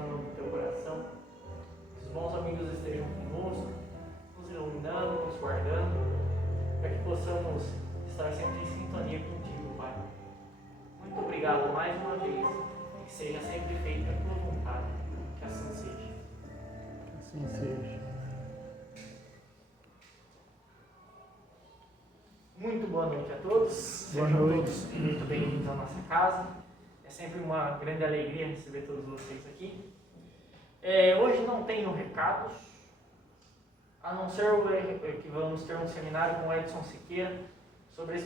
direcionando no teu coração. Que os bons amigos estejam conosco, nos iluminando, nos guardando, para que possamos estar sempre em sintonia contigo, Pai. Muito obrigado mais uma vez. Que seja sempre feita a tua vontade. Que assim seja. Assim seja. Muito boa noite a todos. Boa Sejam noite. todos muito bem-vindos à nossa casa. É sempre uma grande alegria receber todos vocês aqui. Hoje não tenho recados, a não ser que vamos ter um seminário com o Edson Siqueira sobre a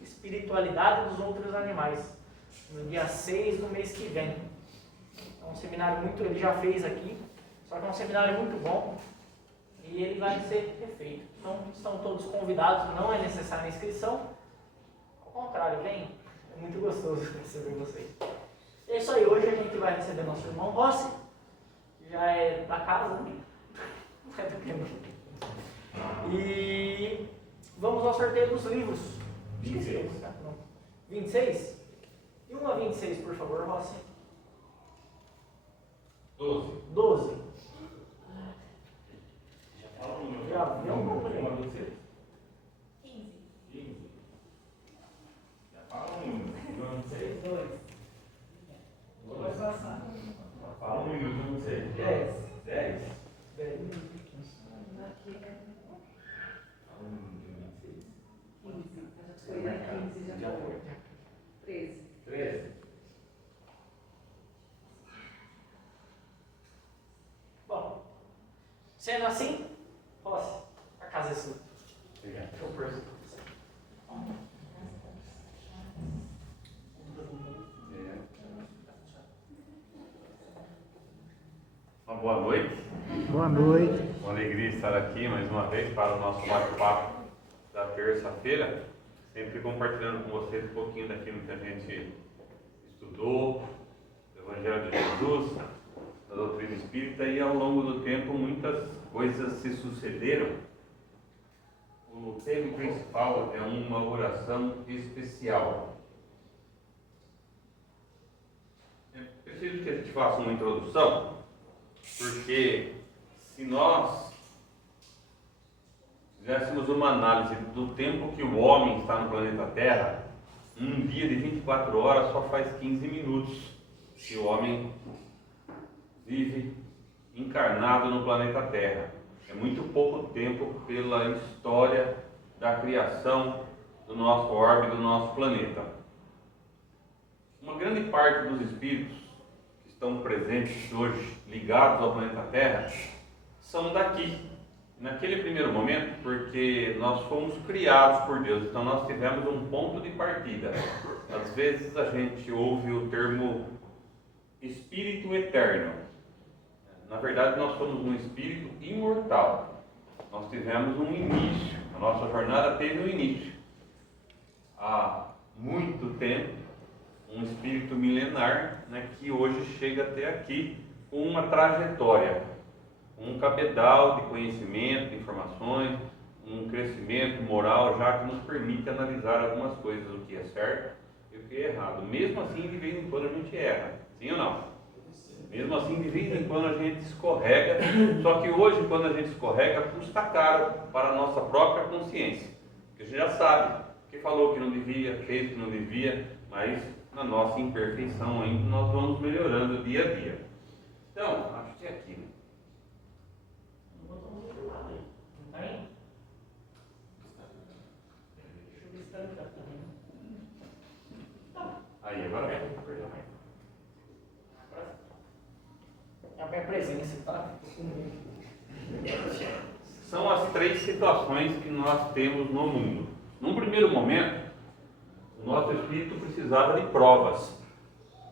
espiritualidade dos outros animais, no dia 6 do mês que vem. É um seminário ele já fez aqui, só que é um seminário muito bom e ele vai ser refeito. Então estão todos convidados, não é necessária inscrição, ao contrário, vem, é muito gostoso receber vocês. É isso aí, hoje a gente vai receber nosso irmão Rossi, que já é da casa, né? Não é do que não. E vamos ao sorteio dos livros. 26. 26? E 1 a 26, por favor, Rossi. 12. 12. Já fala um número. Já viu um número aí? 1 a 26. 15. 15. Já fala um número. 1 a 26. 2. Vai passar. Fala um minuto, não sei. 10. 10. 10. Aqui é Fala um minuto, 26. 15. Já foi a 15, já foi. 13. 13. Bom, sendo assim, Rossi, a casa é sua. Obrigado. Eu perco. Uma boa noite. Boa noite. Uma alegria estar aqui mais uma vez para o nosso bate-papo da terça-feira. Sempre compartilhando com vocês um pouquinho daquilo que a gente estudou, do Evangelho de Jesus, da doutrina espírita, e ao longo do tempo muitas coisas se sucederam. O tema principal é uma oração especial. É preciso que a gente faça uma introdução, porque se nós fizéssemos uma análise do tempo que o homem está no planeta Terra, um dia de 24 horas só faz 15 minutos que o homem vive encarnado no planeta Terra. É muito pouco tempo pela história da criação do nosso orbe, do nosso planeta. Uma grande parte dos espíritos que estão presentes hoje, ligados ao planeta Terra, são daqui. Naquele primeiro momento, porque nós fomos criados por Deus, então nós tivemos um ponto de partida. Às vezes a gente ouve o termo espírito eterno. Na verdade, nós somos um espírito imortal. Nós tivemos um início, a nossa jornada teve um início. Há muito tempo, um espírito milenar, né, que hoje chega até aqui com uma trajetória, um cabedal de conhecimento, de informações, um crescimento moral já que nos permite analisar algumas coisas, o que é certo e o que é errado. Mesmo assim, de vez em quando a gente erra, sim ou não? Mesmo assim, de vez em quando a gente escorrega, só que hoje, quando a gente escorrega, custa caro para a nossa própria consciência, porque a gente já sabe que falou que não devia, fez que não devia, mas na nossa imperfeição ainda nós vamos melhorando dia a dia. Então, acho que é aqui, né? Aí, agora é. É a minha presença, tá? São as três situações que nós temos no mundo. Num primeiro momento, o nosso espírito precisava de provas.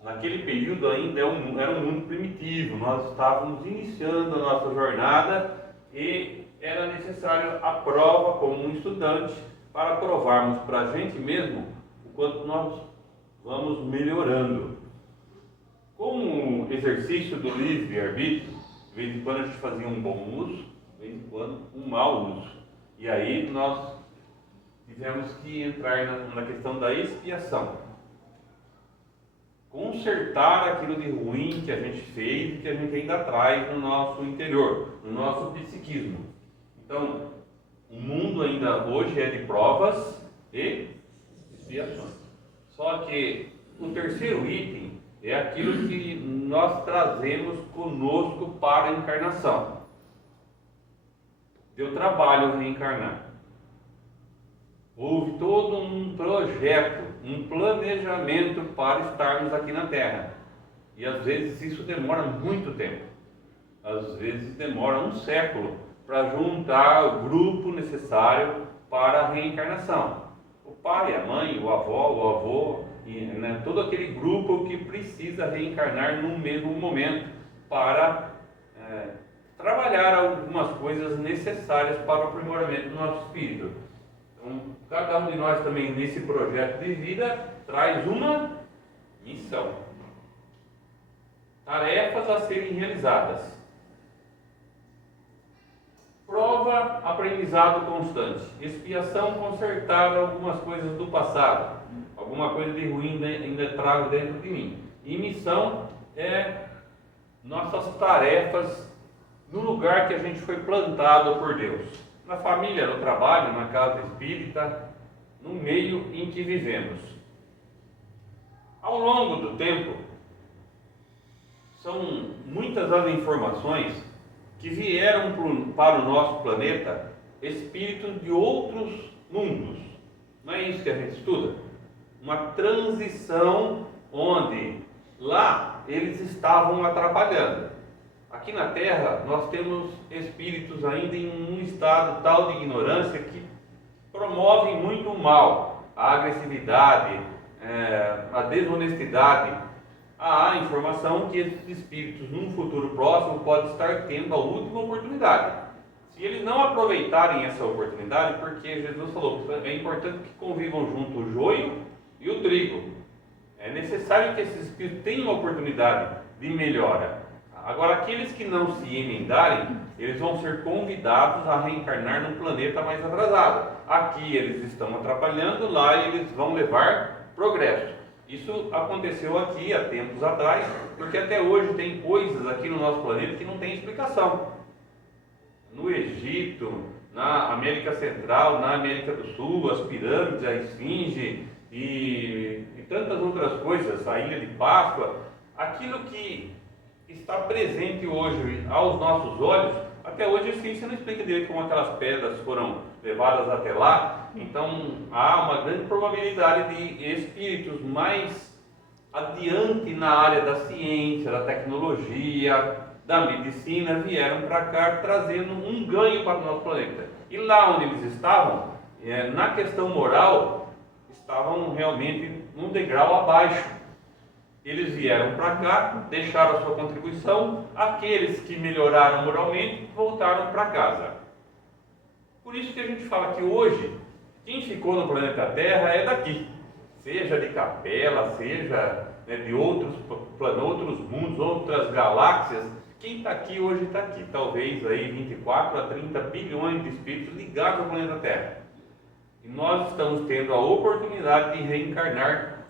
Naquele período ainda era um mundo primitivo, nós estávamos iniciando a nossa jornada e era necessário a prova como um estudante para provarmos para a gente mesmo o quanto nós vamos melhorando. Como exercício do livre-arbítrio, de vez em quando a gente fazia um bom uso, de vez em quando um mau uso. E aí nós tivemos que entrar na questão da expiação. consertar aquilo de ruim que a gente fez e que a gente ainda traz no nosso interior, no nosso psiquismo. Então, o mundo ainda hoje é de provas e expiações. Só que o terceiro item é aquilo que nós trazemos conosco para a encarnação. Deu trabalho reencarnar. Houve todo um projeto, um planejamento para estarmos aqui na Terra. E às vezes isso demora muito tempo. Às vezes demora um século para juntar o grupo necessário para a reencarnação. O pai, a mãe, o avô, né, todo aquele grupo que precisa reencarnar no mesmo momento para trabalhar algumas coisas necessárias para o aprimoramento do nosso espírito. Então, cada um de nós também nesse projeto de vida traz uma missão, tarefas a serem realizadas. Prova, aprendizado constante. Expiação, consertar algumas coisas do passado. Alguma coisa de ruim ainda trago dentro de mim. E missão é nossas tarefas no lugar que a gente foi plantado por Deus. Na família, no trabalho, na casa espírita, no meio em que vivemos. Ao longo do tempo, são muitas as informações que vieram para o nosso planeta espíritos de outros mundos. Não é isso que a gente estuda? Uma transição onde lá eles estavam atrapalhando. Aqui na Terra nós temos espíritos ainda em um estado tal de ignorância que promovem muito o mal, a agressividade, a desonestidade. Há informação que esses espíritos, num futuro próximo, podem estar tendo a última oportunidade. Se eles não aproveitarem essa oportunidade, porque Jesus falou que é importante que convivam junto o joio e o trigo. É necessário que esses espíritos tenham uma oportunidade de melhora. Agora, aqueles que não se emendarem, eles vão ser convidados a reencarnar num planeta mais atrasado. Aqui eles estão atrapalhando, lá eles vão levar progresso. Isso aconteceu aqui há tempos atrás, porque até hoje tem coisas aqui no nosso planeta que não tem explicação. No Egito, na América Central, na América do Sul, as pirâmides, a Esfinge e tantas outras coisas, a Ilha de Páscoa, aquilo que está presente hoje aos nossos olhos, até hoje a ciência não explica direito como aquelas pedras foram levadas até lá. Então há uma grande probabilidade de espíritos mais adiante na área da ciência, da tecnologia, da medicina vieram para cá trazendo um ganho para o nosso planeta. E lá onde eles estavam, na questão moral, estavam realmente num degrau abaixo. Eles vieram para cá, deixaram a sua contribuição, aqueles que melhoraram moralmente voltaram para casa. Por isso que a gente fala que hoje, quem ficou no planeta Terra é daqui, seja de Capela, seja de outros mundos, outras galáxias. Quem está aqui hoje está aqui, talvez aí 24 a 30 bilhões de espíritos ligados ao planeta Terra. E nós estamos tendo a oportunidade de reencarnar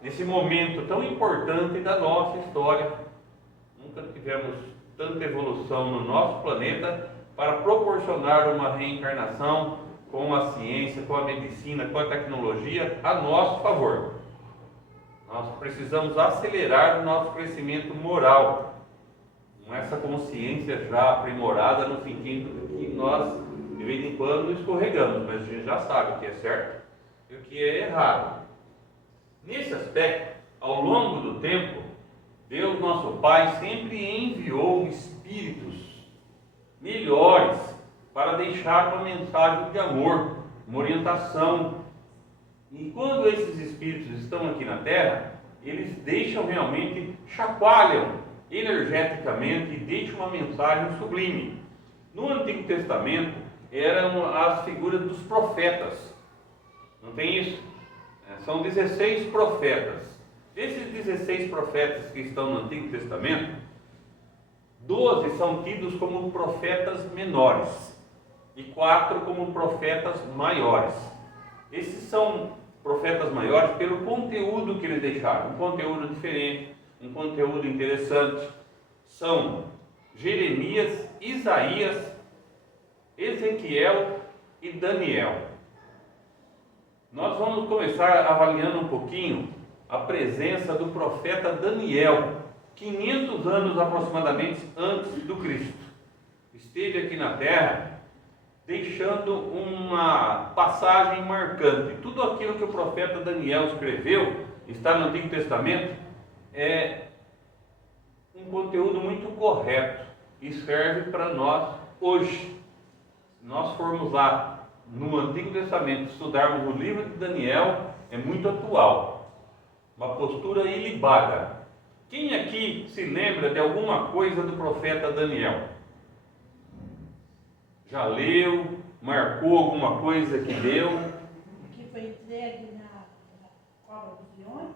nesse momento tão importante da nossa história. Nunca tivemos tanta evolução no nosso planeta para proporcionar uma reencarnação com a ciência, com a medicina, com a tecnologia a nosso favor. Nós precisamos acelerar o nosso crescimento moral, com essa consciência já aprimorada, no sentido que nós, de vez em quando, escorregamos, mas a gente já sabe o que é certo e o que é errado. Nesse aspecto, ao longo do tempo, Deus, nosso Pai, sempre enviou espíritos melhores para deixar uma mensagem de amor, uma orientação. E quando esses espíritos estão aqui na Terra, eles deixam realmente, chacoalham energeticamente e deixam uma mensagem sublime. No Antigo Testamento eram as figuras dos profetas, não tem isso? São 16 profetas. Desses 16 profetas que estão no Antigo Testamento, 12 são tidos como profetas menores e 4 como profetas maiores. Esses são profetas maiores pelo conteúdo que eles deixaram, um conteúdo diferente, um conteúdo interessante. São Jeremias, Isaías, Ezequiel e Daniel. Nós vamos começar avaliando um pouquinho a presença do profeta Daniel, 500 anos aproximadamente antes do Cristo. Esteve aqui na terra, deixando uma passagem marcante. Tudo aquilo que o profeta Daniel escreveu, está no Antigo Testamento, é um conteúdo muito correto e serve para nós hoje. Se nós formos lá no Antigo Testamento estudarmos o livro de Daniel, é muito atual, uma postura ilibada. Quem aqui se lembra de alguma coisa do profeta Daniel? Já leu, marcou alguma coisa que leu? Que foi entregue na cova dos leões?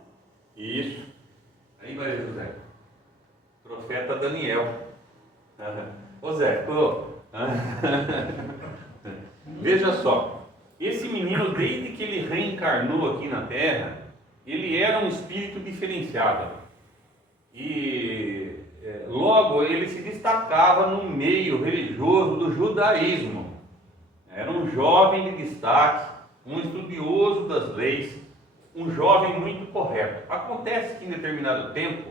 Isso. Aí, Maria José. Profeta Daniel. Ô Zé, veja só. Esse menino, desde que ele reencarnou aqui na Terra, ele era um espírito diferenciado. E logo ele se destacava no meio religioso do judaísmo. Era um jovem de destaque, um estudioso das leis, um jovem muito correto. Acontece que em determinado tempo,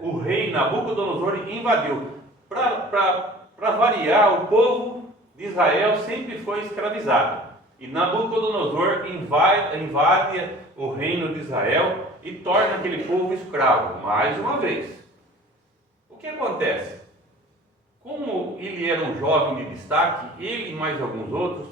o rei Nabucodonosor invadiu. Para variar, o povo de Israel sempre foi escravizado. E Nabucodonosor invade o reino de Israel e torna aquele povo escravo, mais uma vez. O que acontece? Como ele era um jovem de destaque, ele e mais alguns outros,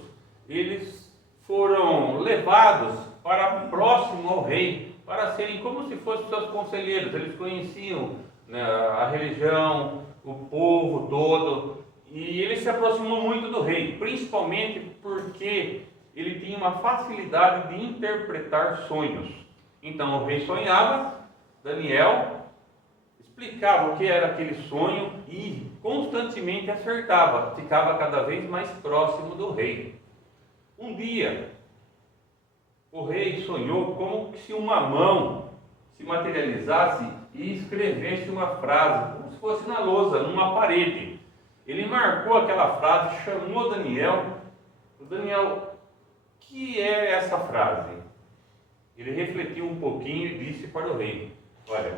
eles foram levados para próximo ao rei, para serem como se fossem seus conselheiros. Eles conheciam, né, a religião, o povo todo, e ele se aproximou muito do rei, principalmente porque ele tinha uma facilidade de interpretar sonhos. Então o rei sonhava, Daniel explicava o que era aquele sonho e constantemente acertava, ficava cada vez mais próximo do rei. Um dia, o rei sonhou como se uma mão se materializasse e escrevesse uma frase, como se fosse na lousa, numa parede. Ele marcou aquela frase, chamou Daniel. Daniel, o que é essa frase? Ele refletiu um pouquinho e disse para o rei: olha,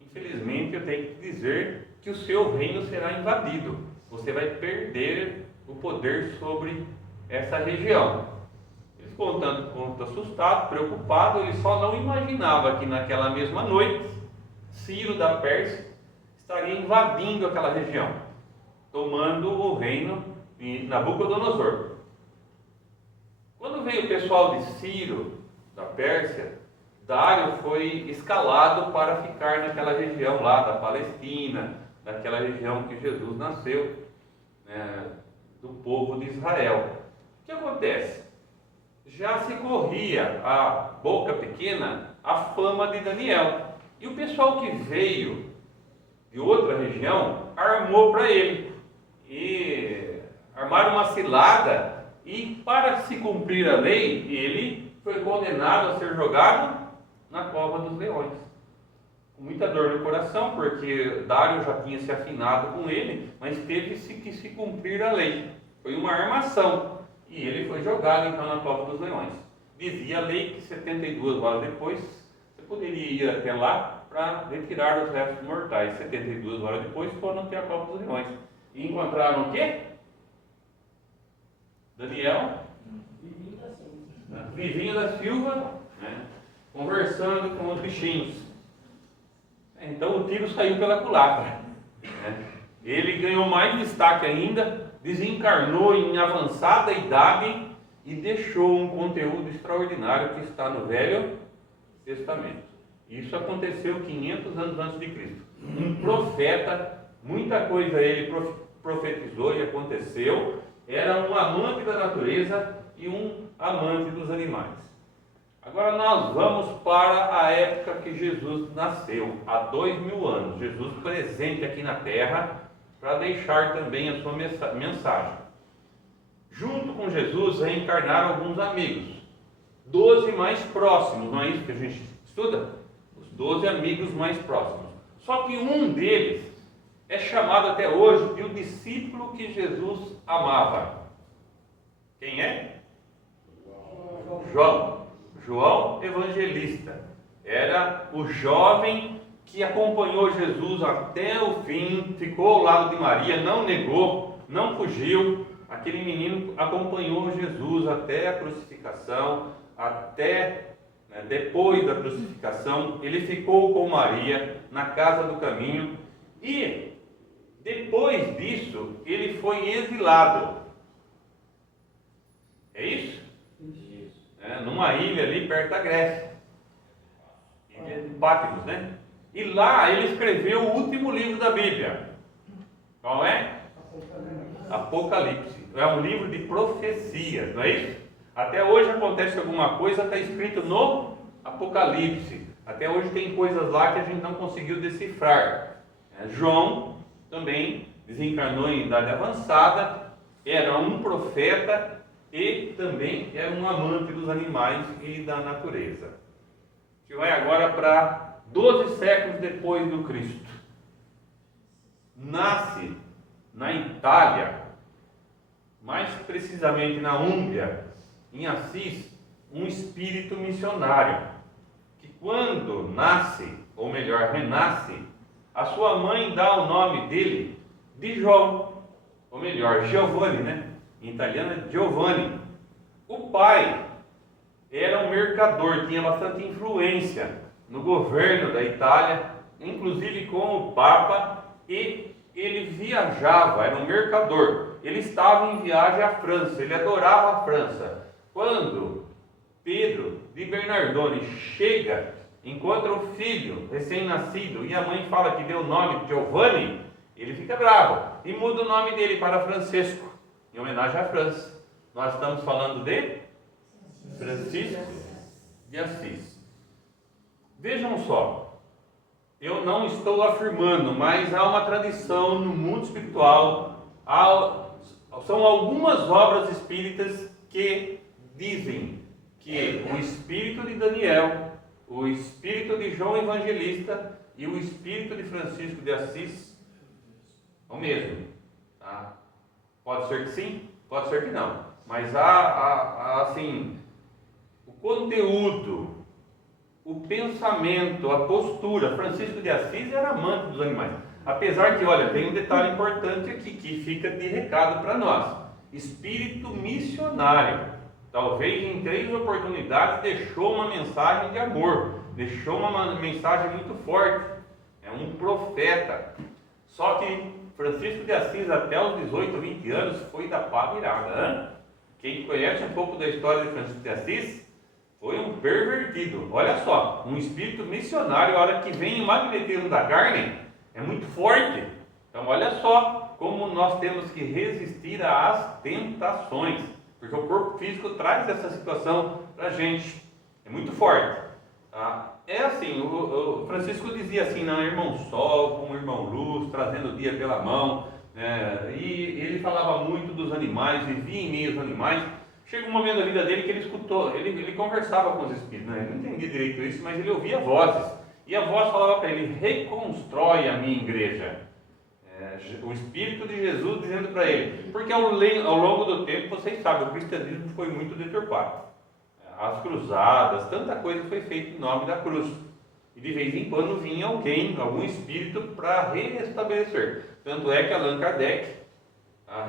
infelizmente eu tenho que dizer que o seu reino será invadido. Você vai perder o poder sobre essa região. Ele ficou um tanto quanto assustado, preocupado. Ele só não imaginava que naquela mesma noite Ciro da Pérsia estaria invadindo aquela região, tomando o reino de Nabucodonosor. Quando veio o pessoal de Ciro da Pérsia, Dário foi escalado para ficar naquela região lá da Palestina, naquela região que Jesus nasceu, né, do povo de Israel. O que acontece? Já se corria a boca pequena a fama de Daniel. E o pessoal que veio de outra região armou para ele. E armaram uma cilada e, para se cumprir a lei, ele foi condenado a ser jogado na cova dos leões. Com muita dor no coração, porque Dário já tinha se afinado com ele, mas teve-se que se cumprir a lei. Foi uma armação. E ele foi jogado então na cova dos leões. Dizia a lei que 72 horas depois você poderia ir até lá para retirar os restos mortais. 72 horas depois foram até a cova dos leões. E encontraram o quê? Daniel, vivinho da Silva, né, conversando com os bichinhos. Então o tiro saiu pela culatra, né? Ele ganhou mais destaque ainda, desencarnou em avançada idade e deixou um conteúdo extraordinário que está no Velho Testamento. Isso aconteceu 500 anos antes de Cristo. Um profeta, muita coisa ele profetizou e aconteceu. Era um amante da natureza e um amante dos animais. Agora nós vamos para a época que Jesus nasceu, há 2000 anos. Jesus presente aqui na terra para deixar também a sua mensagem. junto com Jesus reencarnaram alguns amigos, 12 mais próximos, não é isso que a gente estuda? Os 12 amigos mais próximos. Só que um deles é chamado até hoje de o discípulo que Jesus amava. Quem é? João. João Evangelista. Era o jovem que acompanhou Jesus até o fim, ficou ao lado de Maria, não negou, não fugiu. Aquele menino acompanhou Jesus até a crucificação, depois da crucificação, ele ficou com Maria na casa do caminho e depois disso ele foi exilado. É isso? Numa ilha ali perto da Grécia, ilha de Patmos, né? E lá ele escreveu o último livro da Bíblia. Qual é? Apocalipse. É um livro de profecias, não é isso? Até hoje acontece alguma coisa, está escrito no Apocalipse. Até hoje tem coisas lá que a gente não conseguiu decifrar. João também desencarnou em idade avançada, era um profeta e também era um amante dos animais e da natureza. A gente vai agora para 12 séculos depois do Cristo. Nasce na Itália, mais precisamente na Hungria, em Assis, um espírito missionário, que quando nasce, ou melhor, renasce, a sua mãe dá o nome dele de João, ou melhor, Giovanni, né? Em italiano é Giovanni. O pai era um mercador, tinha bastante influência no governo da Itália, inclusive com o Papa, e ele viajava, era um mercador. Ele estava em viagem à França, ele adorava a França. Quando Pedro de Bernardone chega, encontra o filho recém-nascido e a mãe fala que deu o nome de Giovanni, ele fica bravo e muda o nome dele para Francisco, em homenagem à França. Nós estamos falando de Francisco de Assis. Vejam só, eu não estou afirmando, mas há uma tradição no mundo espiritual, são algumas obras espíritas que dizem que o espírito de Daniel, o espírito de João Evangelista e o espírito de Francisco de Assis é o mesmo. Tá? Pode ser que sim, pode ser que não. Mas há assim, o conteúdo, o pensamento, a postura. Francisco de Assis era amante dos animais. Apesar que, olha, tem um detalhe importante aqui que fica de recado para nós. Espírito missionário. Talvez em 3 oportunidades deixou uma mensagem de amor, deixou uma mensagem muito forte. É um profeta. Só que Francisco de Assis, até os 18, 20 anos, foi da pá virada. Quem conhece um pouco da história de Francisco de Assis, foi um pervertido. Olha só, um espírito missionário, a hora que vem o magnetismo da carne, é muito forte. Então olha só como nós temos que resistir às tentações, porque o corpo físico traz essa situação para a gente. É muito forte. Tá? É assim, o Francisco dizia assim, não, irmão Sol com o irmão Luz, trazendo o dia pela mão, e ele falava muito dos animais, vivia em meio aos animais. Chega um momento da vida dele que ele escutou, ele conversava com os espíritos, né? Ele não entendia direito isso, mas ele ouvia vozes, e a voz falava para ele, reconstrói a minha igreja. O Espírito de Jesus dizendo para ele, porque ao longo do tempo, vocês sabem, o cristianismo foi muito deturpado. As cruzadas, tanta coisa foi feita em nome da cruz. E de vez em quando vinha alguém, algum espírito para restabelecer. Tanto é que Allan Kardec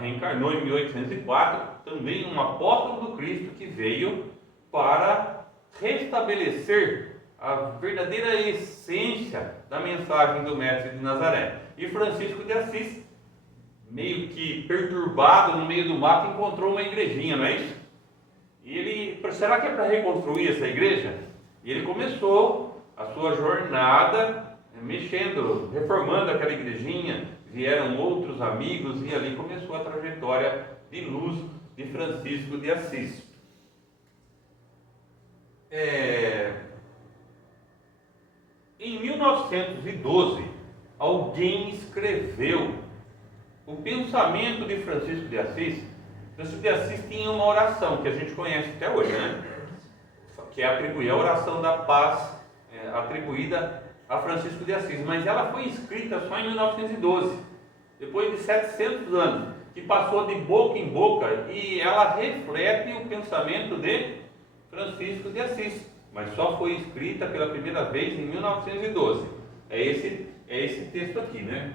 reencarnou em 1804, também um apóstolo do Cristo que veio para restabelecer a verdadeira essência da mensagem do Mestre de Nazaré. E Francisco de Assis, meio que perturbado no meio do mato, encontrou uma igrejinha, não é isso? E ele, será que é para reconstruir essa igreja? E ele começou a sua jornada mexendo, reformando aquela igrejinha. Vieram outros amigos e ali começou a trajetória de luz de Francisco de Assis. Em 1912, alguém escreveu o pensamento de Francisco de Assis Francisco de Assis tinha uma oração que a gente conhece até hoje, né? Que é atribuir a oração da paz, atribuída a Francisco de Assis, mas ela foi escrita só em 1912, depois de 700 anos, que passou de boca em boca, e ela reflete o pensamento de Francisco de Assis, mas só foi escrita pela primeira vez em 1912. É esse texto aqui, né?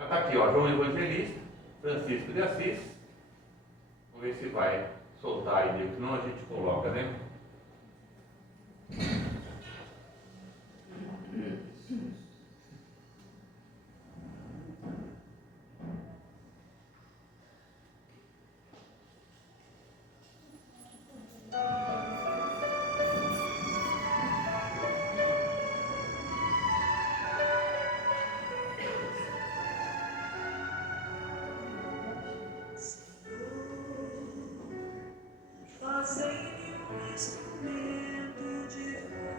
Está aqui, ó, João Evangelista, Francisco de Assis. Vamos ver se vai soltar aí, senão a gente coloca, né? Fazei-me um instrumento de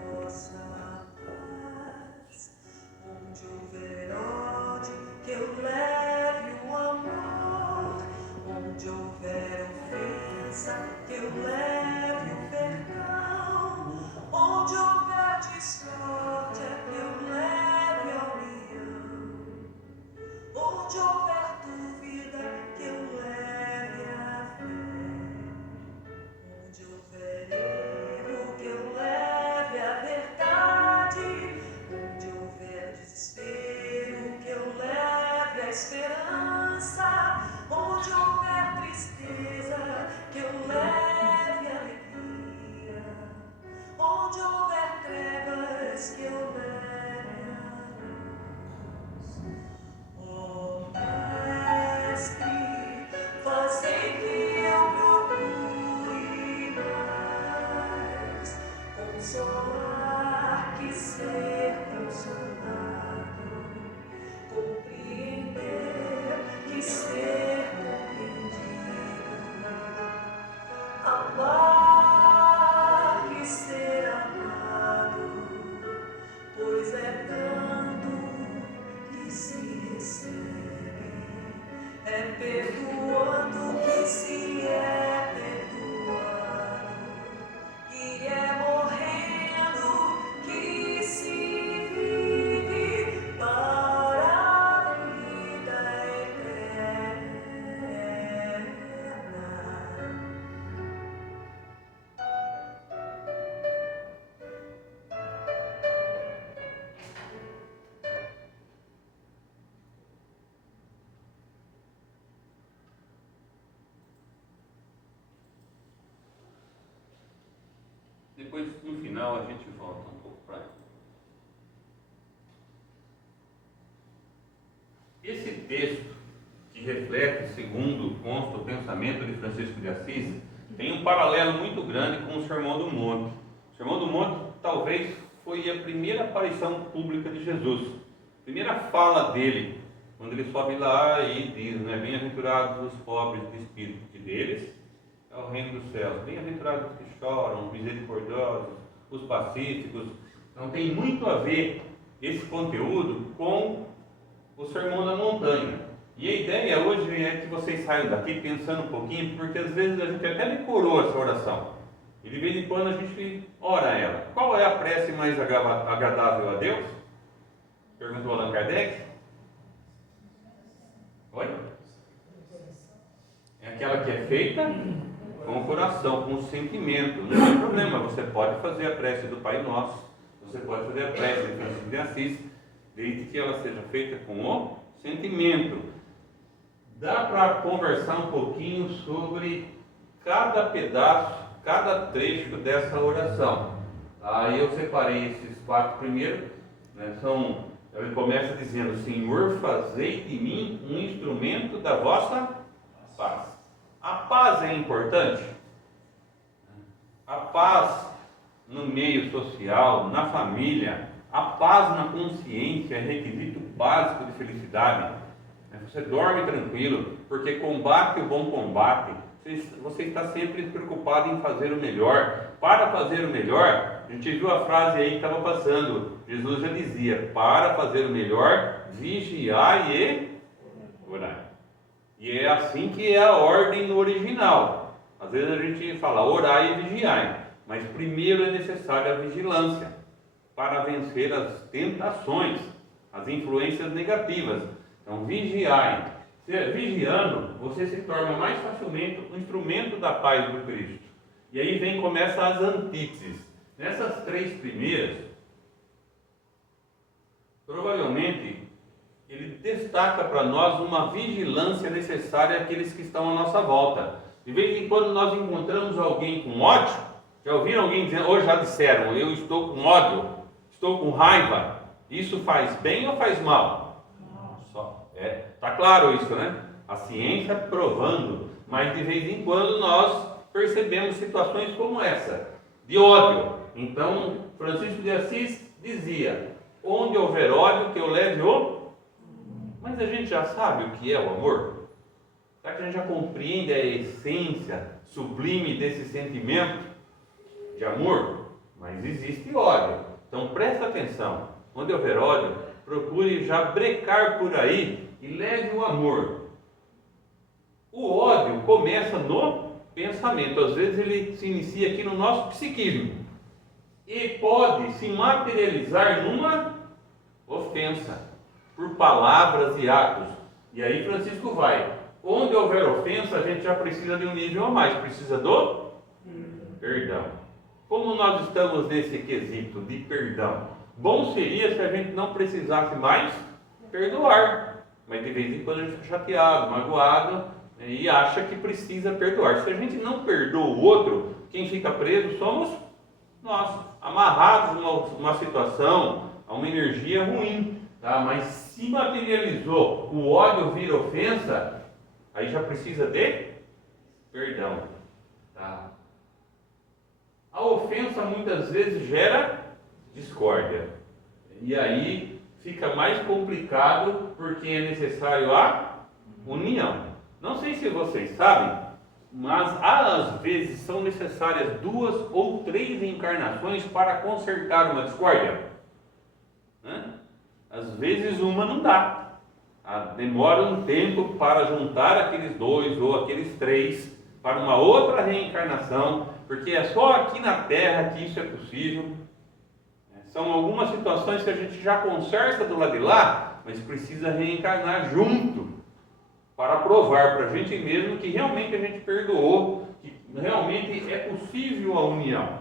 vossa paz, onde houver ódio, que eu leve o amor, onde houver ofensa, que eu leve o perdão, onde houver discórdia, que eu leve a união, onde houver dúvida, que eu leve a fé. Onde houver erro, que eu leve a verdade. Onde houver desespero, que eu leve a esperança. Onde houver tristeza, que eu leve a alegria. Onde houver trevas, que eu leve a luz. Ó Mestre, fazei que eu procure mais consolar que ser consolado, compreender que ser compreendido, amar que ser amado, pois é dando que se recebe, é perdoando que se é perdoado, e é morrendo que se vive para a vida eterna. Depois, no final, a gente volta um pouco para ele. Esse texto, que reflete, segundo consta o pensamento de Francisco de Assis, tem um paralelo muito grande com o Sermão do Monte. O Sermão do Monte talvez foi a primeira aparição pública de Jesus, a primeira fala dele, quando ele sobe lá e diz, né, bem-aventurados os pobres de espírito, que deles é o reino dos céus, bem-aventurados os que choram, misericordiosos, os pacíficos. Então tem muito a ver esse conteúdo com o Sermão da Montanha. E a ideia hoje é que vocês saiam daqui pensando um pouquinho, porque às vezes a gente até decorou essa oração, e de vez em quando a gente ora ela. Qual é a prece mais agradável a Deus? Perguntou Allan Kardec. Oi? É aquela que é feita com o coração, com o sentimento. Não tem problema, você pode fazer a prece do Pai Nosso, você pode fazer a prece de Francisco de Assis, desde que ela seja feita com o sentimento. Dá para conversar um pouquinho sobre cada pedaço, cada trecho dessa oração. Aí eu separei esses 4 primeiros, né, ele começa dizendo: Senhor, fazei de mim um instrumento da vossa paz. A paz é importante. A paz no meio social, na família, a paz na consciência é requisito básico de felicidade. Você dorme tranquilo, porque combate o bom combate. Você está sempre preocupado em fazer o melhor. Para fazer o melhor, a gente viu a frase aí que estava passando. Jesus já dizia: para fazer o melhor, vigiai e orai. E é assim que é a ordem no original. Às vezes a gente fala orai e vigiai, mas primeiro é necessária a vigilância para vencer as tentações, as influências negativas. Então, vigiai. Vigiando, você se torna mais facilmente um instrumento da paz do Cristo. E aí começa as antíteses. Nessas 3 primeiras, provavelmente, ele destaca para nós uma vigilância necessária àqueles que estão à nossa volta. De vez em quando nós encontramos alguém com ódio. Já ouviram alguém dizendo, ou já disseram, eu estou com ódio, estou com raiva. Isso faz bem ou faz mal? Tá claro isso, né? A ciência provando, mas de vez em quando nós percebemos situações como essa, de ódio. Então, Francisco de Assis dizia, onde houver ódio, que eu leve o... Mas a gente já sabe o que é o amor? Será que a gente já compreende a essência sublime desse sentimento de amor? Mas existe ódio. Então presta atenção. Onde houver ódio, procure já brecar por aí e leve o amor. O ódio começa no pensamento. Às vezes ele se inicia aqui no nosso psiquismo. E pode se materializar numa ofensa, por palavras e atos. E aí Francisco vai. Onde houver ofensa, a gente já precisa de um nível a mais. Precisa do perdão. Como nós estamos nesse quesito de perdão? Bom seria se a gente não precisasse mais perdoar. Mas de vez em quando a gente fica chateado, magoado e acha que precisa perdoar. Se a gente não perdoa o outro, quem fica preso somos nós, amarrados numa situação, a uma energia ruim. Tá? Mas se materializou, o ódio vira ofensa, aí já precisa de perdão. Tá? A ofensa muitas vezes gera discórdia. E aí fica mais complicado porque é necessário a união. Não sei se vocês sabem, mas às vezes são necessárias 2 ou 3 encarnações para consertar uma discórdia. Às vezes uma não dá. Demora um tempo para juntar aqueles 2 ou aqueles 3 para uma outra reencarnação, porque é só aqui na Terra que isso é possível. São algumas situações que a gente já conserta do lado de lá, mas precisa reencarnar junto para provar para a gente mesmo que realmente a gente perdoou, que realmente é possível a união.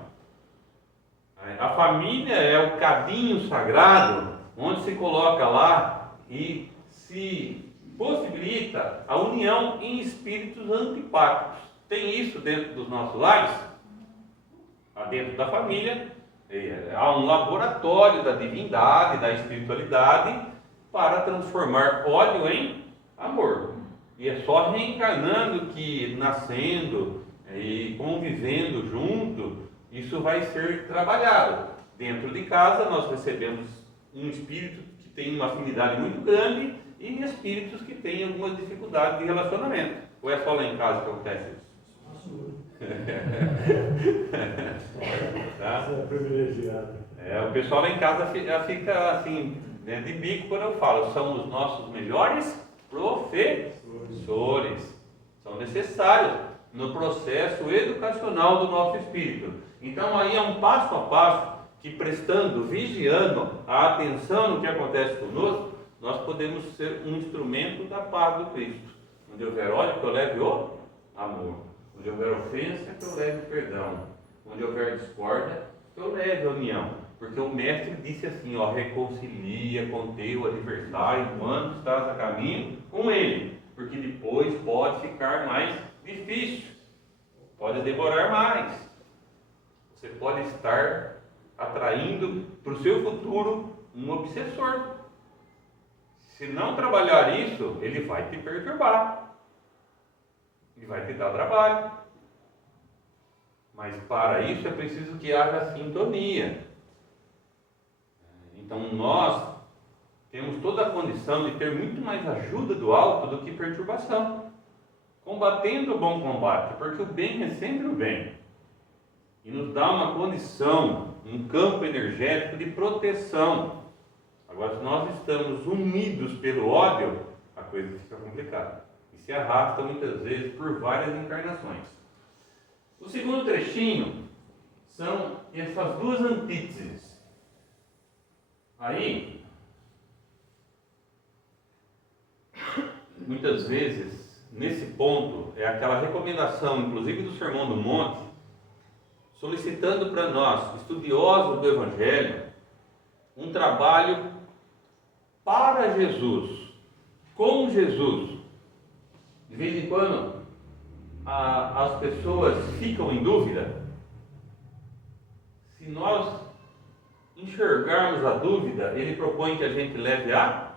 A família é o cadinho sagrado, onde se coloca lá e se possibilita a união em espíritos antipáticos. Tem isso dentro dos nossos lares? Dentro da família, há um laboratório da divindade, da espiritualidade, para transformar ódio em amor. E é só reencarnando que, nascendo e convivendo junto, isso vai ser trabalhado. Dentro de casa, nós recebemos um espírito que tem uma afinidade muito grande e espíritos que têm alguma dificuldade de relacionamento. Ou é só lá em casa que acontece isso? Tá? Você é privilegiado. O pessoal lá em casa fica assim, né, de bico quando eu falo, são os nossos melhores professores. São necessários no processo educacional do nosso espírito. Então aí é um passo a passo que, prestando, vigiando a atenção no que acontece conosco, nós podemos ser um instrumento da paz do Cristo. Onde houver ódio, que eu leve o amor. Onde houver ofensa, que eu leve o perdão. Onde houver discórdia, que eu leve a união. Porque o mestre disse assim, reconcilia com teu adversário enquanto estás a caminho com ele. Porque depois pode ficar mais difícil. Pode demorar mais. Você pode estar atraindo para o seu futuro um obsessor. Se não trabalhar isso, ele vai te perturbar. E vai te dar trabalho. Mas para isso é preciso que haja sintonia. Então nós temos toda a condição de ter muito mais ajuda do alto do que perturbação. Combatendo o bom combate, porque o bem é sempre o bem. E nos dá uma condição, um campo energético de proteção. Agora, se nós estamos unidos pelo ódio, a coisa fica complicada. E se arrasta muitas vezes por várias encarnações. O segundo trechinho são essas duas antíteses. Aí, muitas vezes, nesse ponto, é aquela recomendação, inclusive do Sermão do Monte, solicitando para nós, estudiosos do Evangelho, um trabalho para Jesus, com Jesus. De vez em quando, as pessoas ficam em dúvida. Se nós enxergarmos a dúvida, ele propõe que a gente leve a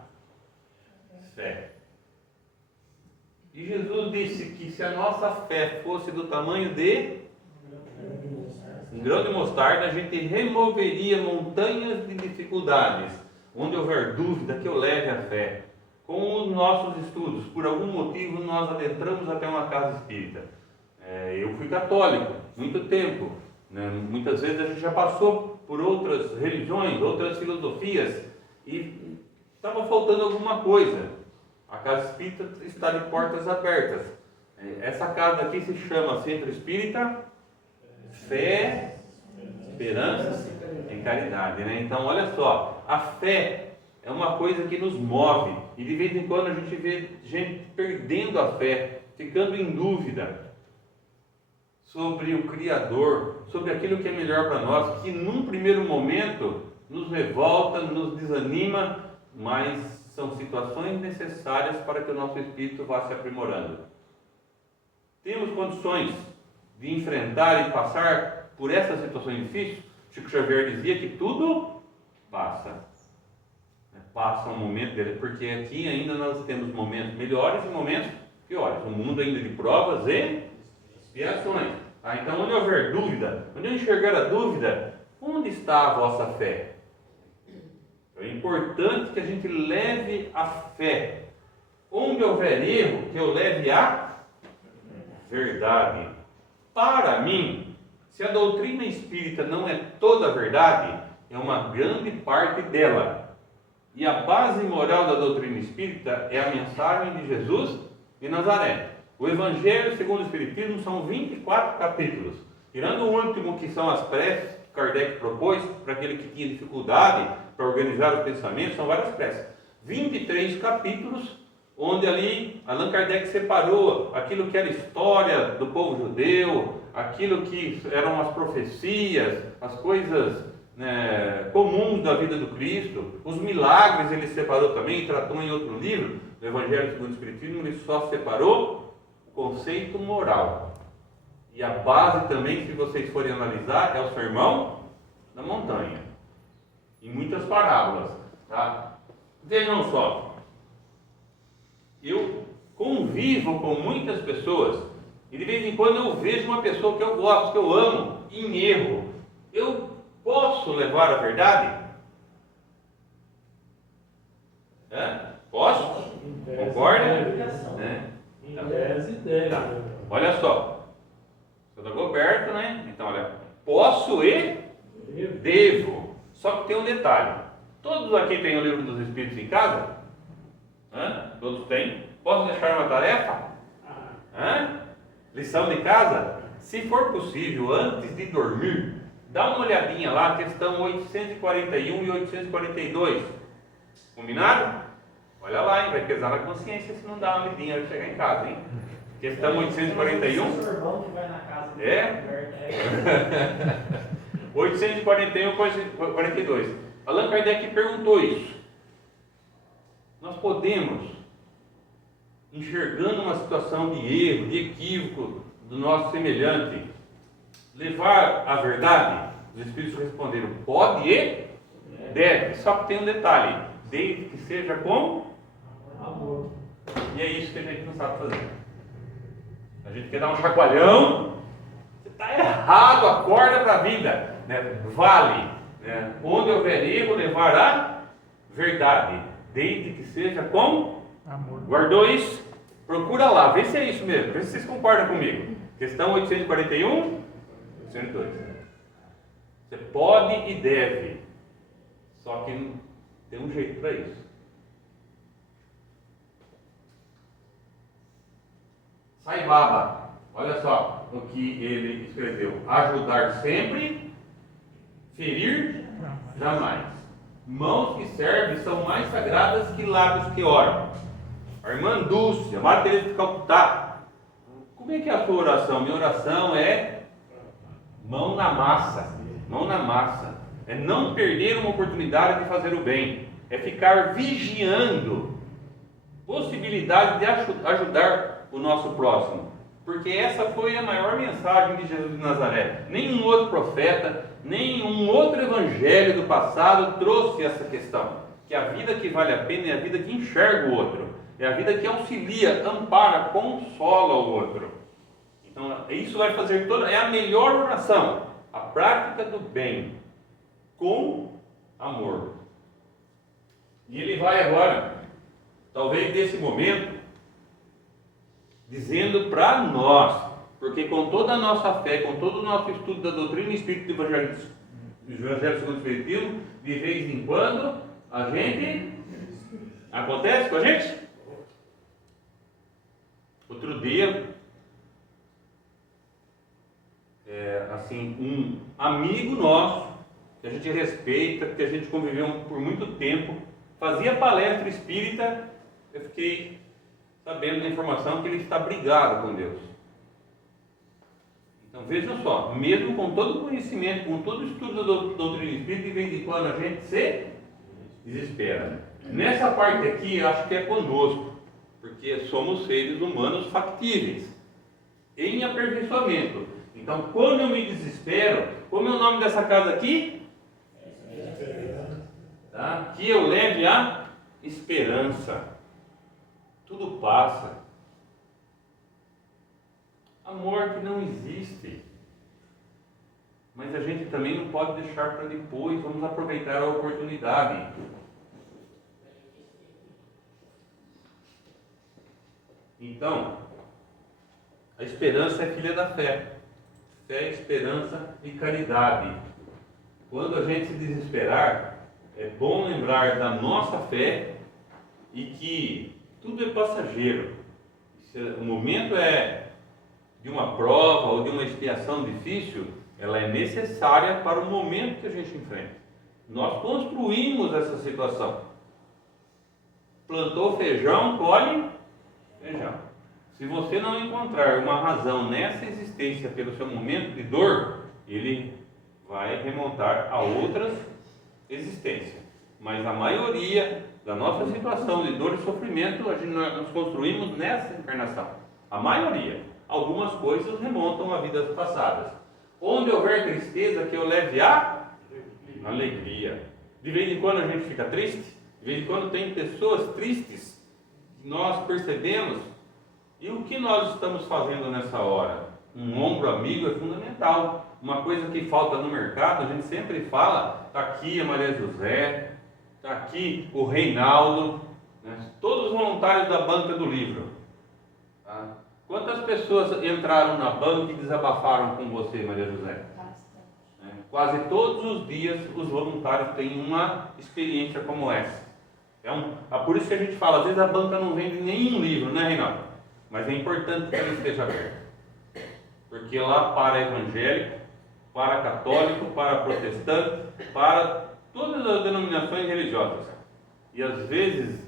fé. E Jesus disse que se a nossa fé fosse do tamanho de um grão de mostarda, a gente removeria montanhas de dificuldades. Onde houver dúvida, que eu leve a fé. Com os nossos estudos, por algum motivo, nós adentramos até uma casa espírita. Eu fui católico, muito tempo. Né? Muitas vezes a gente já passou por outras religiões, outras filosofias, e estava faltando alguma coisa. A casa espírita está de portas abertas. Essa casa aqui se chama Centro Espírita Fé, Esperança e Caridade. Né? Então, olha só, a fé é uma coisa que nos move, e de vez em quando a gente vê gente perdendo a fé, ficando em dúvida sobre o Criador, sobre aquilo que é melhor para nós, que num primeiro momento nos revolta, nos desanima, mas são situações necessárias para que o nosso espírito vá se aprimorando. Temos condições de enfrentar e passar por essas situações difíceis? Chico Xavier dizia que tudo passa. Passa um momento dele, porque aqui ainda nós temos momentos melhores e momentos piores. Um mundo ainda de provas e expiações. Então, onde houver dúvida, onde eu enxergar a dúvida, onde está a vossa fé? É importante que a gente leve a fé. Onde houver erro, que eu leve a verdade. Para mim, se a doutrina espírita não é toda a verdade, é uma grande parte dela. E a base moral da doutrina espírita é a mensagem de Jesus de Nazaré. O Evangelho segundo o Espiritismo são 24 capítulos. Tirando o último, que são as preces que Kardec propôs para aquele que tinha dificuldade para organizar os pensamentos, são várias preces. 23 capítulos, onde ali Allan Kardec separou aquilo que era história do povo judeu, aquilo que eram as profecias, as coisas comuns da vida do Cristo, os milagres ele separou também, tratou em outro livro, do Evangelho segundo o Espiritismo, ele só separou o conceito moral. E a base também, se vocês forem analisar, é o Sermão da Montanha, em muitas parábolas, tá? Vejam só, eu convivo com muitas pessoas, e de vez em quando eu vejo uma pessoa que eu gosto, que eu amo, em erro. Eu posso levar a verdade? Posso? Concorda? Em tese deve. Tá. Olha só. Sou Dagoberto, né? Então, olha. Posso e devo. Só que tem um detalhe. Todos aqui têm o livro dos Espíritos em casa? Todos têm? Posso deixar uma tarefa? Lição de casa? Se for possível, antes de dormir, dá uma olhadinha lá, questão 841 e 842. Combinado? Olha lá, hein? Vai pesar na consciência se não dá uma lidinha ao chegar em casa, hein? Questão 841. O que vai na casa. 841 e 42. Allan Kardec perguntou isso. Nós podemos, enxergando uma situação de erro, de equívoco do nosso semelhante, levar a verdade? Os Espíritos responderam: pode e deve. Só que tem um detalhe: desde que seja com amor. E é isso que a gente não sabe fazer. A gente quer dar um chacoalhão. Você está errado, acorda para a vida, né? Vale, né? Onde houver erro, levar a verdade, desde que seja com Amor. Guardou isso? Procura lá, vê se é isso mesmo, vê se vocês concordam comigo. Questão 841, 802. Você pode e deve, só que tem um jeito para isso. Sai baba. Olha só o que ele escreveu. Ajudar sempre, ferir jamais. Mãos que servem são mais sagradas que lábios que oram. A irmã Dulce, a Madre Teresa de Calcutá. Como é que é a sua oração? Minha oração é mão na massa. Mão na massa. É não perder uma oportunidade de fazer o bem. É ficar vigiando possibilidade de ajudar o nosso próximo. Porque essa foi a maior mensagem de Jesus de Nazaré. Nenhum outro profeta, nenhum outro evangelho do passado trouxe essa questão. Que a vida que vale a pena é a vida que enxerga o outro. É a vida que auxilia, ampara, consola o outro. Então, isso vai fazer toda... É a melhor oração. A prática do bem. Com amor. E ele vai agora, talvez nesse momento, dizendo para nós, porque com toda a nossa fé, com todo o nosso estudo da doutrina espírita do Evangelho segundo o Espiritismo, de vez em quando, a gente... Acontece com a gente? Outro dia, um amigo nosso, que a gente respeita, que a gente conviveu por muito tempo, fazia palestra espírita, eu fiquei sabendo da informação que ele está brigado com Deus. Então vejam só, mesmo com todo o conhecimento, com todo o estudo da doutrina espírita, de vez em quando a gente se desespera. Nessa parte aqui, acho que é conosco, porque somos seres humanos factíveis, em aperfeiçoamento. Então, quando eu me desespero, como é o nome dessa casa aqui? Tá? Que eu leve a esperança. Tudo passa. A morte não existe. Mas a gente também não pode deixar para depois. Vamos aproveitar a oportunidade. Então, a esperança é filha da fé. Fé, esperança e caridade. Quando a gente se desesperar, é bom lembrar da nossa fé e que tudo é passageiro. Se o momento é de uma prova ou de uma expiação difícil, ela é necessária para o momento que a gente enfrenta. Nós construímos essa situação. Plantou feijão, colhe feijão. Se você não encontrar uma razão nessa existência pelo seu momento de dor, ele vai remontar a outras existências. Mas a maioria da nossa situação de dor e sofrimento, nós construímos nessa encarnação. A maioria. Algumas coisas remontam a vidas passadas. Onde houver tristeza, que eu leve a alegria. De vez em quando a gente fica triste, de vez em quando tem pessoas tristes, nós percebemos. E o que nós estamos fazendo nessa hora? Um ombro amigo é fundamental. Uma coisa que falta no mercado, a gente sempre fala, está aqui a Maria José, está aqui o Reinaldo, né? Todos os voluntários da banca do livro. Tá? Quantas pessoas entraram na banca e desabafaram com você, Maria José? Quase todos os dias os voluntários têm uma experiência como essa. Por isso que a gente fala, às vezes a banca não vende nenhum livro, né, Reinaldo? Mas é importante que ele esteja aberto. Porque lá para evangélico, para católico, para protestante, para todas as denominações religiosas. E às vezes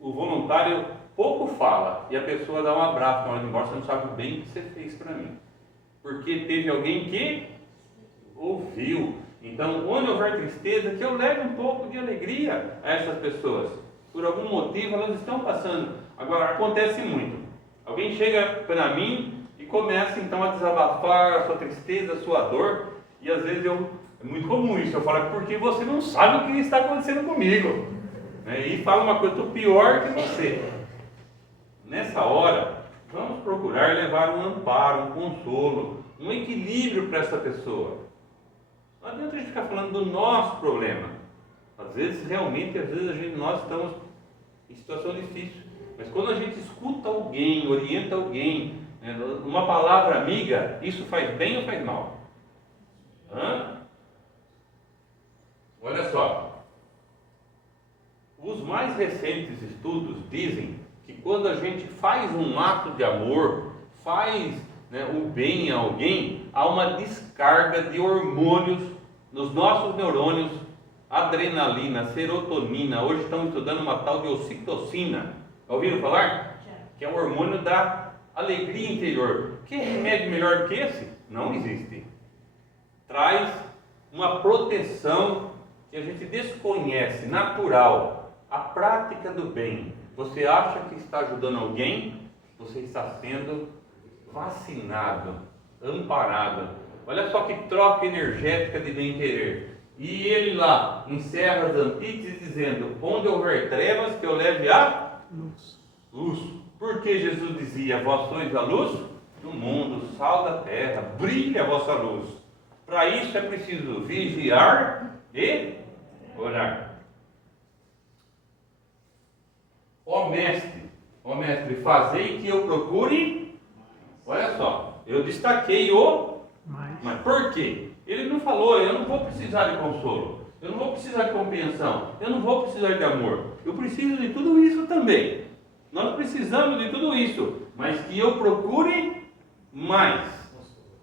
o voluntário pouco fala e a pessoa dá um abraço na hora de ir embora, você não sabe o bem que você fez para mim. Porque teve alguém que ouviu. Então, onde houver tristeza, que eu leve um pouco de alegria a essas pessoas. Por algum motivo elas estão passando. Agora, acontece muito. Alguém chega para mim e começa então a desabafar a sua tristeza, a sua dor, e às vezes é muito comum isso, eu falo, porque você não sabe o que está acontecendo comigo, né? E fala uma coisa, eu estou pior que você. Nessa hora, vamos procurar levar um amparo, um consolo, um equilíbrio para essa pessoa. Não adianta a gente ficar falando do nosso problema. Às vezes, realmente, nós estamos em situação difícil. Mas quando a gente escuta alguém, orienta alguém, né, uma palavra amiga, isso faz bem ou faz mal? Olha só. Os mais recentes estudos dizem que quando a gente faz um ato de amor, faz, né, o bem a alguém, há uma descarga de hormônios nos nossos neurônios, adrenalina, serotonina. Hoje estão estudando uma tal de ocitocina. Ouviram falar? Que é o hormônio da alegria interior. Que remédio melhor do que esse? Não existe. Traz uma proteção que a gente desconhece, natural. A prática do bem. Você acha que está ajudando alguém? Você está sendo vacinado, amparado. Olha só que troca energética de bem-querer. E ele lá encerra as antíteses dizendo: onde houver trevas, que eu leve a luz. Porque Jesus dizia: vós sois a luz do mundo, sal da terra, brilhe a vossa luz. Para isso é preciso vigiar e orar. Ó mestre, fazei que eu procure. Olha só, eu destaquei o mas por quê? Ele não falou: eu não vou precisar de consolo, eu não vou precisar de compreensão, eu não vou precisar de amor. Eu preciso de tudo isso também. Nós precisamos de tudo isso, mas que eu procure mais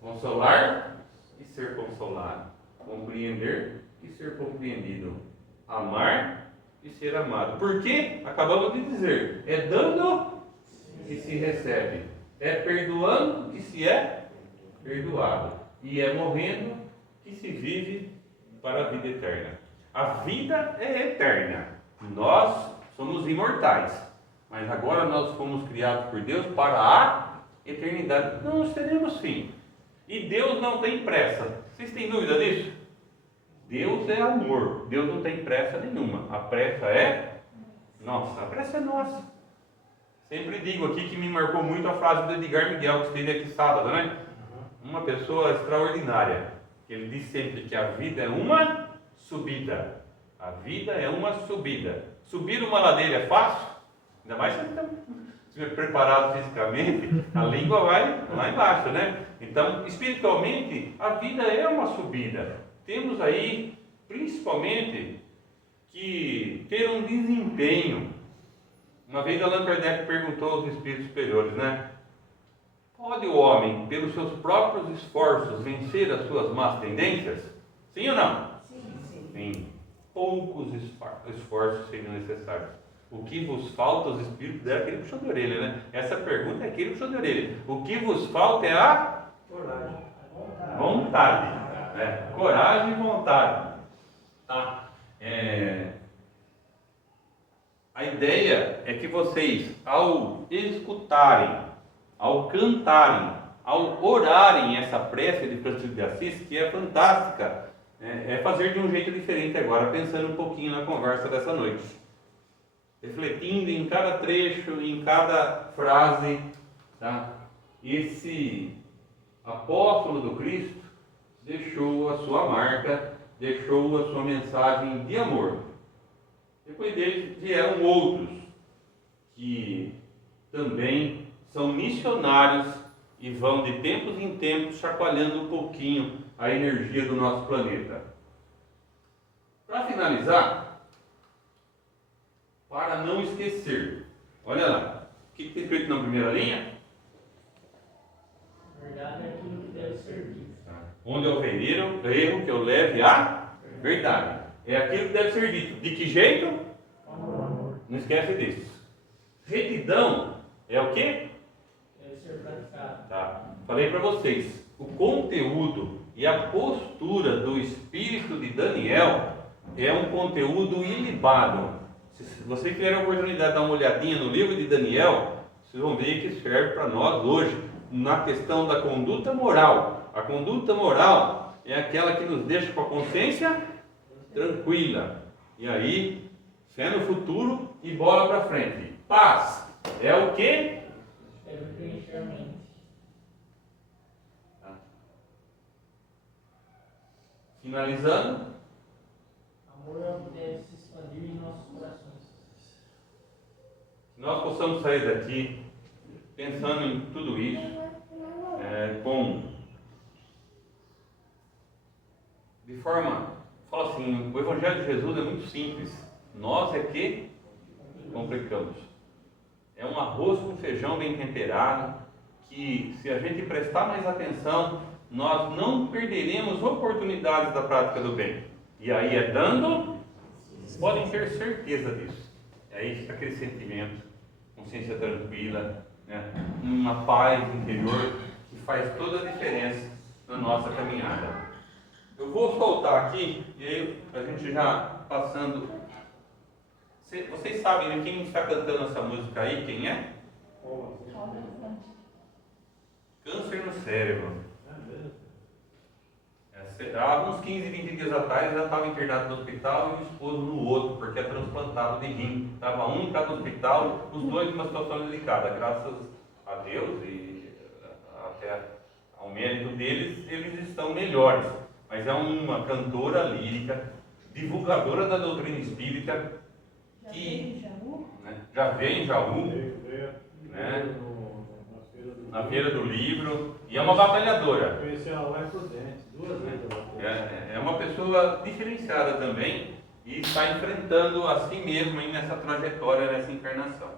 consolar e ser consolado, compreender e ser compreendido, amar e ser amado. Porque, acabamos de dizer, é dando que se recebe, é perdoando que se é perdoado, e é morrendo que se vive para a vida eterna. A vida é eterna, nós somos imortais, mas agora nós fomos criados por Deus para a eternidade. Não nós teremos fim, e Deus não tem pressa. Vocês têm dúvida disso? Deus é amor, Deus não tem pressa nenhuma. A pressa é nossa, a pressa é nossa. Sempre digo aqui que me marcou muito a frase do Edgar Miguel, que esteve aqui sábado, né? Uma pessoa extraordinária. Ele diz sempre que a vida é uma subida. A vida é uma subida. Subir uma ladeira é fácil? Ainda mais se você estiver preparado fisicamente, a língua vai lá embaixo, né? Então, espiritualmente, a vida é uma subida. Temos aí, principalmente, que ter um desempenho. Uma vez Allan Kardec perguntou aos espíritos superiores, né? Pode o homem, pelos seus próprios esforços, vencer as suas más tendências? Sim ou não? Sim. Poucos esforços seriam necessários. O que vos falta, os espíritos deram aquele puxão de orelha, né? Essa pergunta é aquele puxão de orelha. O que vos falta é a vontade. Né? Coragem e vontade. Tá? A ideia é que vocês, ao escutarem, ao cantarem, ao orarem essa prece de Francisco de Assis, que é fantástica, é fazer de um jeito diferente agora, pensando um pouquinho na conversa dessa noite, refletindo em cada trecho, em cada frase, tá? Esse apóstolo do Cristo deixou a sua marca, deixou a sua mensagem de amor. Depois dele vieram outros que também são missionários e vão de tempos em tempos chacoalhando um pouquinho a energia do nosso planeta. Para finalizar, para não esquecer, olha lá, o que tem escrito na primeira linha? Verdade é aquilo que deve ser dito. Onde houver erro, que eu leve a verdade. É aquilo que deve ser dito. De que jeito? Amor. Não esquece disso. Retidão é o quê? Deve ser praticado. Tá. Falei para vocês, o conteúdo e a postura do espírito de Daniel é um conteúdo ilibado. Se vocês tiverem a oportunidade de dar uma olhadinha no livro de Daniel, vocês vão ver que serve para nós hoje, na questão da conduta moral. A conduta moral é aquela que nos deixa com a consciência tranquila. E aí, fé no futuro e bola para frente. Paz é o quê? Deve preencher a mente. Finalizando, Amor é o que deve se expandir em nossos corações. que nós possamos sair daqui pensando em tudo isso, de forma, fala assim, o Evangelho de Jesus é muito simples, nós é que complicamos. É um arroz com feijão bem temperado, que, se a gente prestar mais atenção, nós não perderemos oportunidades da prática do bem. E aí é dando, podem ter certeza disso. E aí fica aquele sentimento, consciência tranquila, né? Uma paz interior que faz toda a diferença na nossa caminhada. Eu vou soltar aqui, e aí a gente já passando. Vocês sabem, né, quem está cantando essa música aí? Quem é? Câncer no cérebro. Há uns 15, 20 dias atrás já estava internado no hospital e o esposo no outro, porque é transplantado de rim. Estava um em cada hospital, os dois numa situação delicada. Graças a Deus e até ao mérito deles, eles estão melhores. Mas é uma cantora lírica, divulgadora da doutrina espírita, que já veio em Jaú, né, na Feira do Livro, e é uma batalhadora. Conheci ela lá em Prudente, 2 vezes. É uma pessoa diferenciada também e está enfrentando a si mesma aí nessa trajetória, nessa encarnação.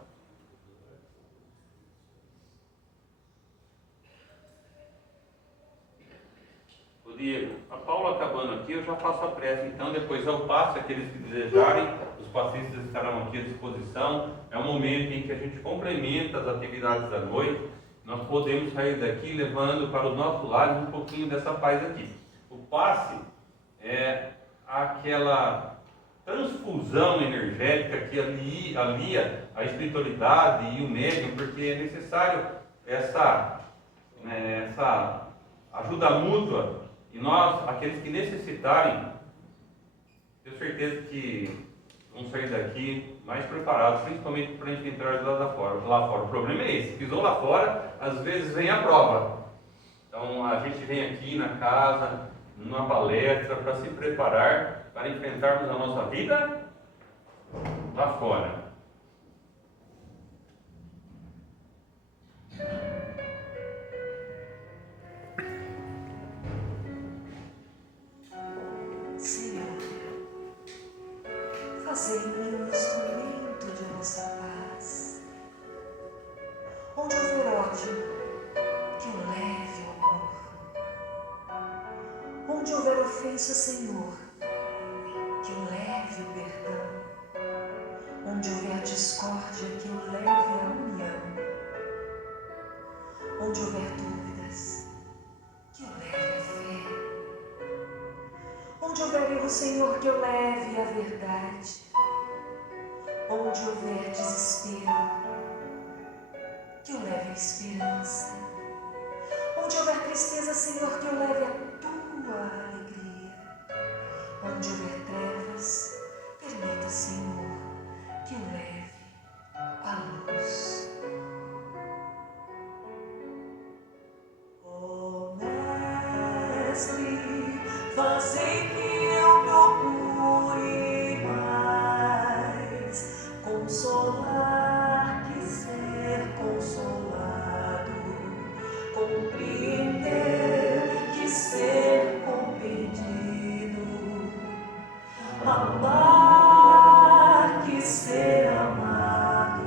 O Diego, a Paula acabando aqui, eu já faço a prece, então depois eu passo aqueles que desejarem, os passistas estarão aqui à disposição. É um momento em que a gente complementa as atividades da noite. Nós podemos sair daqui levando para os nossos lares um pouquinho dessa paz aqui. O passe é aquela transfusão energética que alia a espiritualidade e o médium, porque é necessário essa ajuda mútua. E nós, aqueles que necessitarem, tenho certeza que vão sair daqui mais preparados, principalmente para enfrentar lá fora. O problema é esse: pisou lá fora, às vezes vem a prova. Então a gente vem aqui na casa, numa palestra, para se preparar para enfrentarmos a nossa vida lá fora. Senhor, fazei-me um instrumento de vossa paz. Onde houver ódio, que eu leve o amor. Onde houver ofensa, Senhor, que eu leve o perdão. Onde houver discórdia, que eu leve a união. Onde houver dúvidas, que eu leve a fé. Onde houver erro, Senhor, que eu leve a verdade. Onde houver desespero, que eu leve a esperança. Onde houver tristeza, Senhor, que eu leve a tua alegria. Onde houver trevas, permita, Senhor, que eu leve a luz. Ó Mestre, fazei que eu procure mais consolar que ser consolado, compreender que ser compreendido, amar que ser amado,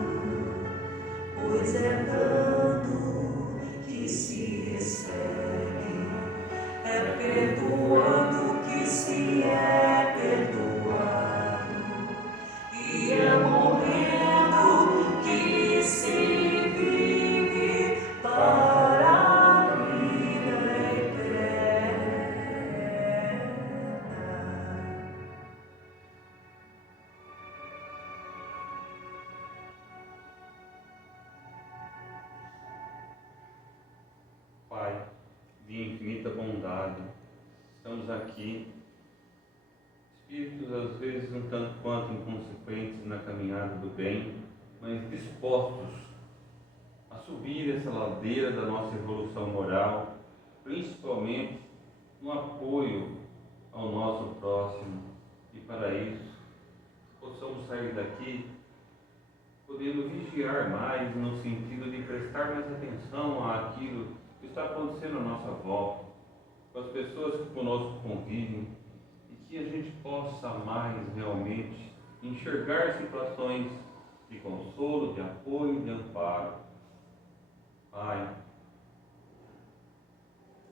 pois é dando que se recebe, é perdoando que se é perdoado, e é morrendo que se vive para a vida eterna. Pai de infinita bondade, estamos aqui, espíritos às vezes um tanto quanto inconsequentes na caminhada do bem, mas dispostos a subir essa ladeira da nossa evolução moral, principalmente no apoio ao nosso próximo, e para isso possamos sair daqui podendo vigiar mais, no sentido de prestar mais atenção àquilo que está acontecendo à nossa volta, com as pessoas que conosco convivem, e que a gente possa mais realmente enxergar situações de consolo, de apoio, de amparo. Pai,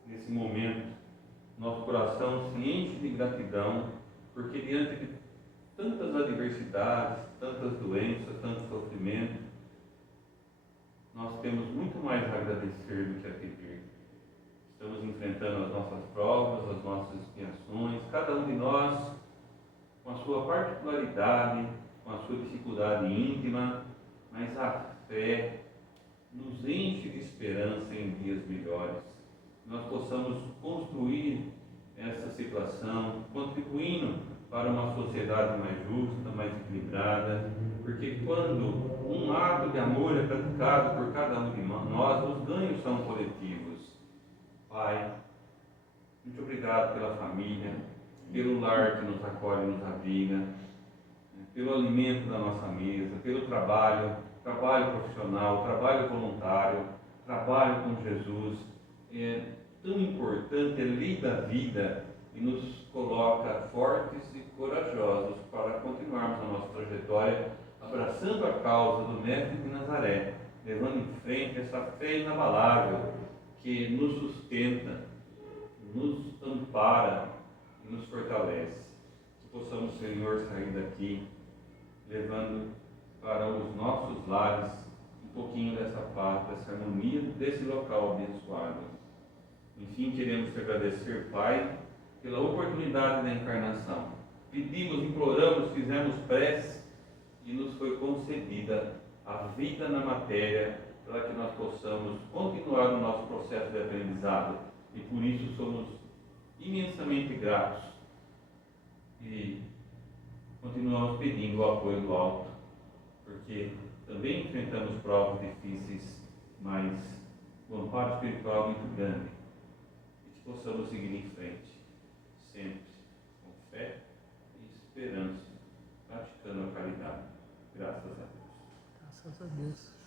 nesse momento, nosso coração se enche de gratidão, porque diante de tantas adversidades, tantas doenças, tanto sofrimento, nós temos muito mais a agradecer do que a pedir. Estamos enfrentando as nossas provas, as nossas expiações, cada um de nós com a sua particularidade, com a sua dificuldade íntima, mas a fé nos enche de esperança em dias melhores. Nós possamos construir essa situação, contribuindo para uma sociedade mais justa, mais equilibrada, porque quando um ato de amor é praticado por cada um de nós, os ganhos são coletivos. Pai, muito obrigado pela família, pelo lar que nos acolhe e nos abriga, pelo alimento da nossa mesa, pelo trabalho profissional, trabalho voluntário, trabalho com Jesus. É tão importante, é lei da vida e nos coloca fortes e corajosos para continuarmos a nossa trajetória, abraçando a causa do Mestre de Nazaré, levando em frente essa fé inabalável que nos sustenta, nos ampara e nos fortalece. Que possamos, Senhor, sair daqui levando para os nossos lares um pouquinho dessa paz, dessa harmonia, desse local abençoado. Enfim, queremos te agradecer, Pai, pela oportunidade da encarnação. Pedimos, imploramos, fizemos prece e nos foi concedida a vida na matéria para que nós possamos continuar o nosso processo de aprendizado. E por isso somos imensamente gratos e continuamos pedindo o apoio do alto, porque também enfrentamos provas difíceis, mas o amparo espiritual é muito grande, e que possamos seguir em frente, sempre com fé e esperança, praticando a caridade. Graças a Deus. Graças a Deus.